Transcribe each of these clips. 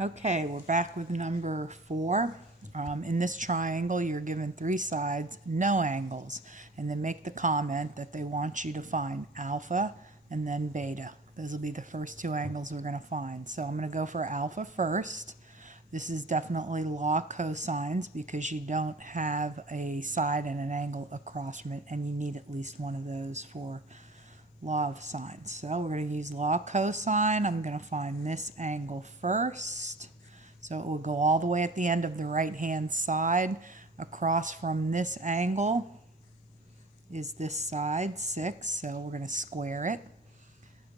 Okay, we're back with number 4. In this triangle, you're given 3 sides, no angles, and then make the comment that they want you to find alpha and then beta. Those will be the first 2 angles we're going to find. So I'm going to go for alpha first. This is definitely law cosines because you don't have a side and an angle across from it, and you need at least one of those for law of sines. So we're going to use law cosine. I'm going to find this angle first. So it will go all the way at the end of the right hand side. Across from this angle is this side, 6. So we're going to square it.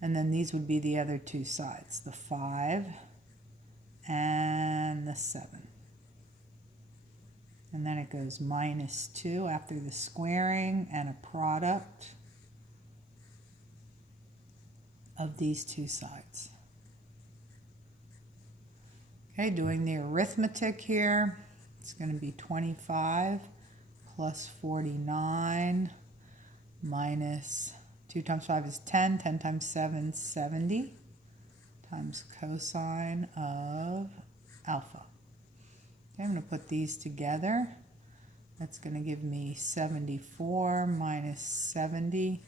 And then these would be the other 2 sides, the 5 and the 7. And then it goes -2 after the squaring and a product of these 2 sides. Okay, doing the arithmetic here, it's going to be 25 plus 49 minus 2 times 5 is 10, 10 times 7 is 70, times cosine of alpha. Okay, I'm going to put these together. That's going to give me 74 minus 70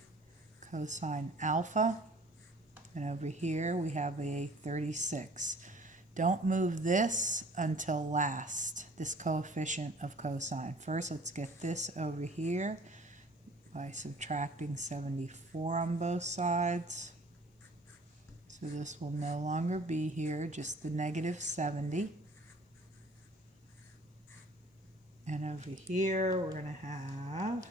cosine alpha. And over here we have a 36. Don't move this until last, this coefficient of cosine. First, let's get this over here by subtracting 74 on both sides. So this will no longer be here, just the -70. And over here we're going to have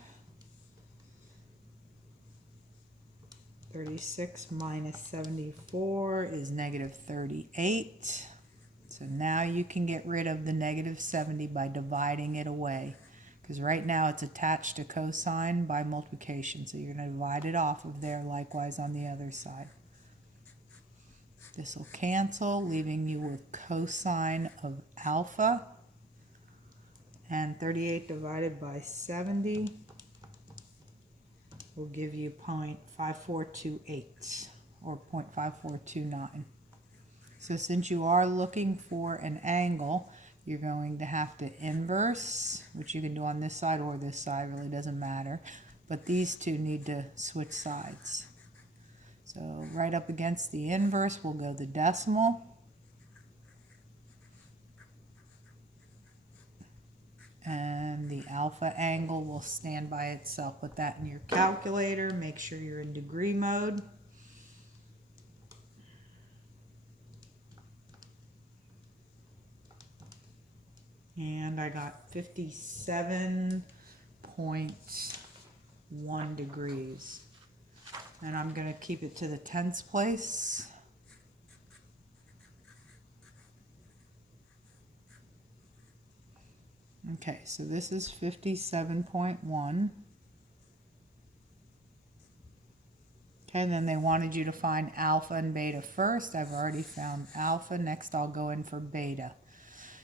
36 minus 74 is -38. So now you can get rid of the -70 by dividing it away. Because right now it's attached to cosine by multiplication. So you're going to divide it off of there likewise on the other side. This will cancel, leaving you with cosine of alpha. And 38 divided by 70 will give you 0.5428 or 0.5429. So since you are looking for an angle, you're going to have to inverse, which you can do on this side or this side, really doesn't matter. But these 2 need to switch sides. So right up against the inverse, we'll go the decimal. And the alpha angle will stand by itself. Put that in your calculator. Make sure you're in degree mode. And I got 57.1 degrees. And I'm going to keep it to the tens place. Okay, so this is 57.1. Okay, and then they wanted you to find alpha and beta first. I've already found alpha. Next, I'll go in for beta.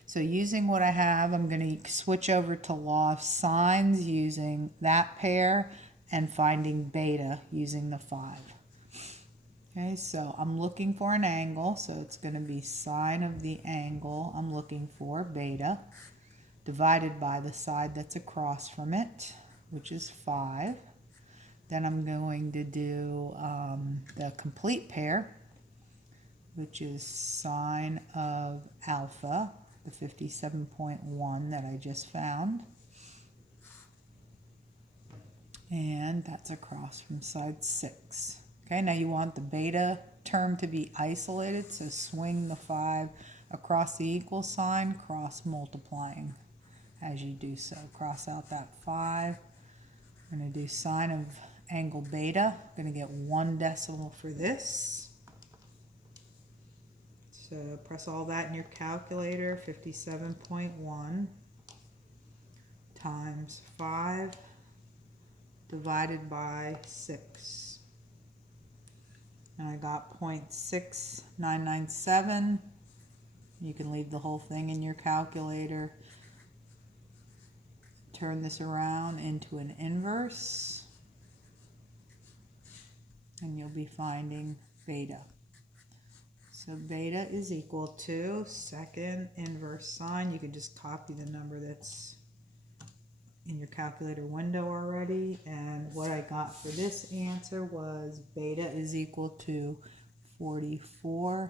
So using what I have, I'm going to switch over to law of sines using that pair and finding beta using the 5. Okay, so I'm looking for an angle, so it's going to be sine of the angle I'm looking for, beta, divided by the side that's across from it, which is 5. Then I'm going to do the complete pair, which is sine of alpha, the 57.1 that I just found. And that's across from side 6. Okay, now you want the beta term to be isolated, so swing the 5 across the equal sign, cross multiplying as you do so. Cross out that 5. I'm going to do sine of angle beta. I'm going to get 1 decimal for this. So press all that in your calculator, 57.1 times 5 divided by 6. And I got 0.6997. You can leave the whole thing in your calculator. Turn this around into an inverse. And you'll be finding beta. So beta is equal to second inverse sine. You can just copy the number that's in your calculator window already. And what I got for this answer was beta is equal to 44.4.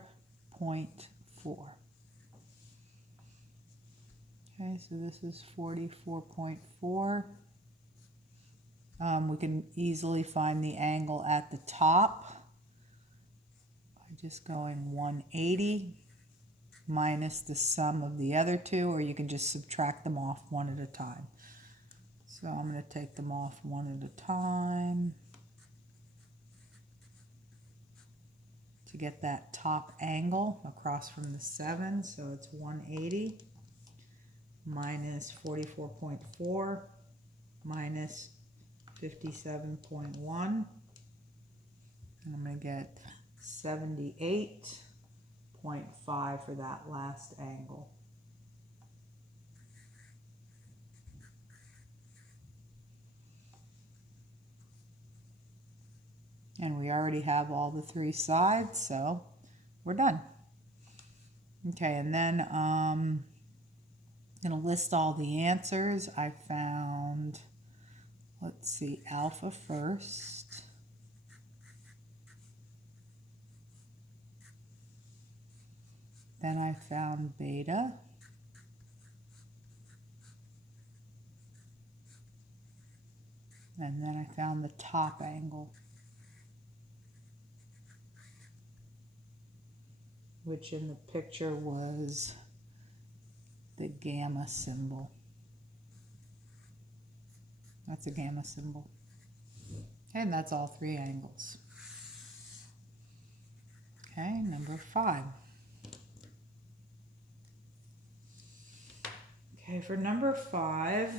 Okay, so this is 44.4. We can easily find the angle at the top by just going 180 minus the sum of the other two, or you can just subtract them off one at a time. So I'm going to take them off one at a time to get that top angle across from the 7. So it's 180 minus 44.4 minus 57.1. And I'm going to get 78.5 for that last angle. And we already have all the three sides, so we're done. Okay, and then I'm going to list all the answers. I found, let's see, alpha first. Then I found beta. And then I found the top angle, which in the picture was the gamma symbol. That's a gamma symbol. And that's all three angles. Okay, number 5. Okay, for number 5,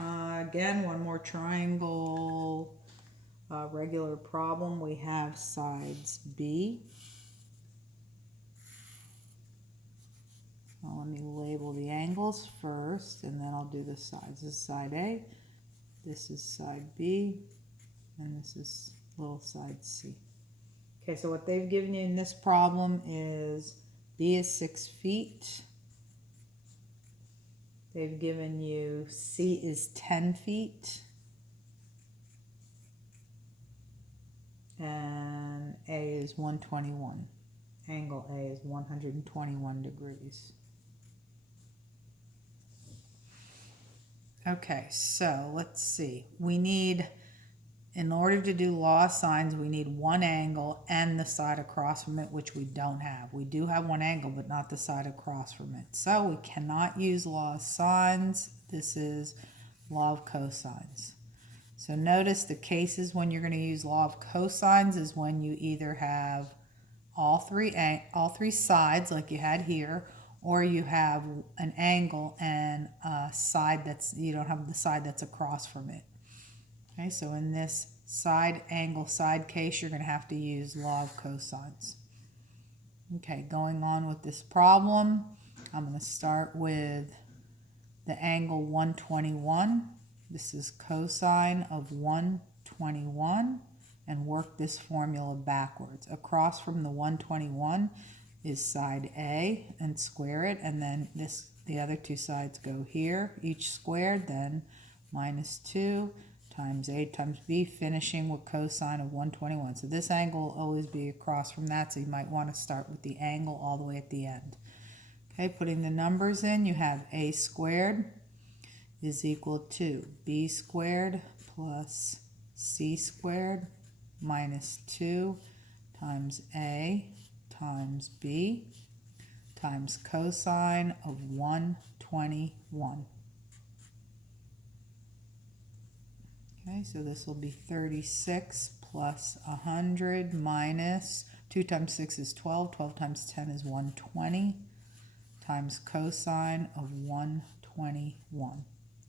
again, one more triangle regular problem. We have sides B. Well, let me label the angles first, and then I'll do the sides. This is side A, this is side B, and this is little side C. Okay, so what they've given you in this problem is B is 6 feet. They've given you C is 10 feet. And A is 121. Angle A is 121 degrees. Okay, so let's see. We need, in order to do law of sines, we need one angle and the side across from it, which we don't have. We do have one angle, but not the side across from it. So we cannot use law of sines. This is law of cosines. So notice the cases when you're going to use law of cosines is when you either have all three sides like you had here, or you have an angle and a side that's, you don't have the side that's across from it. Okay, so in this side angle side case, you're going to have to use law of cosines. Okay, going on with this problem, I'm going to start with the angle 121. This is cosine of 121, and work this formula backwards. Across from the 121 is side A, and square it, and then the other two sides go here, each squared, then minus 2 times A times B, finishing with cosine of 121. So this angle will always be across from that, so you might want to start with the angle all the way at the end. Okay, putting the numbers in, you have A squared is equal to B squared plus C squared minus 2 times A times B times cosine of 121. Okay, so this will be 36 plus 100 minus 2 times 6 is 12. 12 times 10 is 120 times cosine of 121.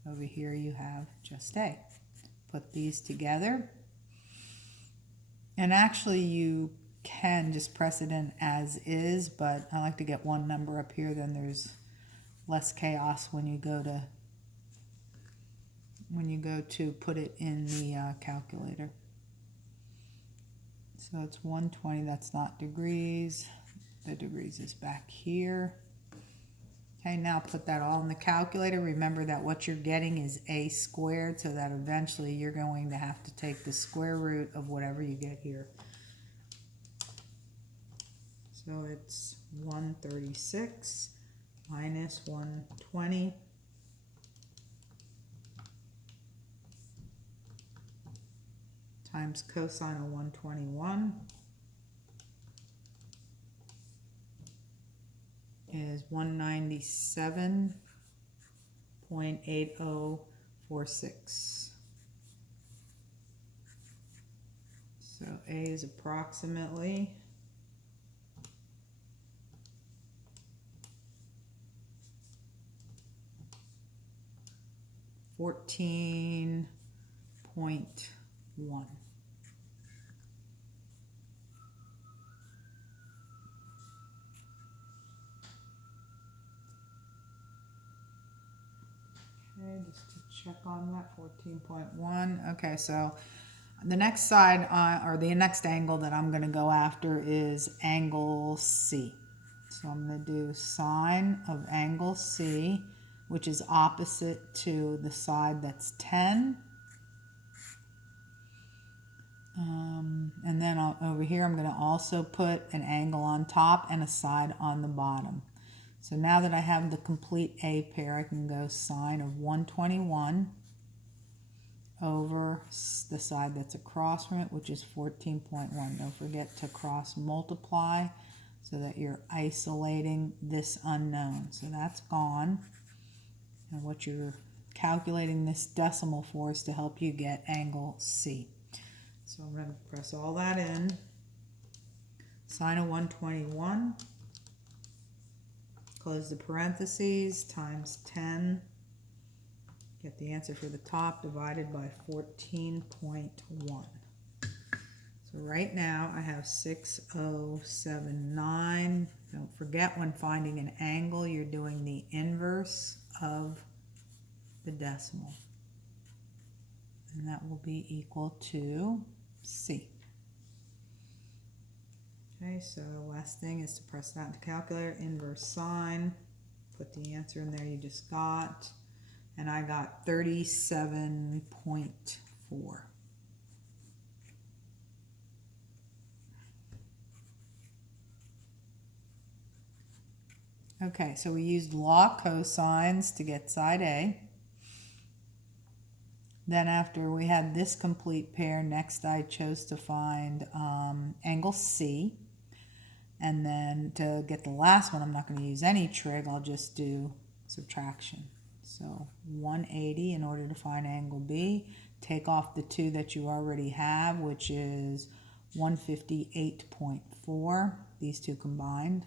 Over here you have just A. Put these together. And actually you can just press it in as is, but I like to get one number up here, then there's less chaos when you go to put it in the calculator. So it's 120, that's not degrees, the degrees is back here. Okay, now put that all in the calculator. Remember that what you're getting is a squared, so that eventually you're going to have to take the square root of whatever you get here. So it's 136 minus 120 times cosine of 121 is 197.8046. So A is approximately 14.1. Okay, just to check on that, 14.1. Okay, so the next side, or the next angle that I'm going to go after is angle C. So I'm going to do sine of angle C, which is opposite to the side that's 10. And then over here, I'm going to also put an angle on top and a side on the bottom. So now that I have the complete A pair, I can go sine of 121 over the side that's across from it, which is 14.1. Don't forget to cross multiply so that you're isolating this unknown. So that's gone. And what you're calculating this decimal for is to help you get angle C. So I'm going to press all that in. Sine of 121, close the parentheses, times 10. Get the answer for the top divided by 14.1. So right now I have 6079. Don't forget, when finding an angle, you're doing the inverse of the decimal. And that will be equal to C. Okay, so last thing is to press that into calculator, inverse sine, put the answer in there you just got, and I got 37.4. Okay, so we used law cosines to get side A. Then after we had this complete pair, next I chose to find angle C. And then to get the last one, I'm not going to use any trig, I'll just do subtraction. So 180 in order to find angle B. Take off the 2 that you already have, which is 158.4, these two combined.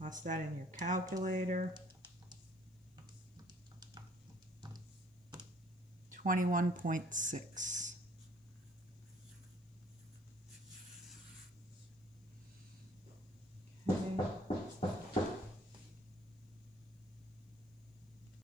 Toss that in your calculator. 21.6.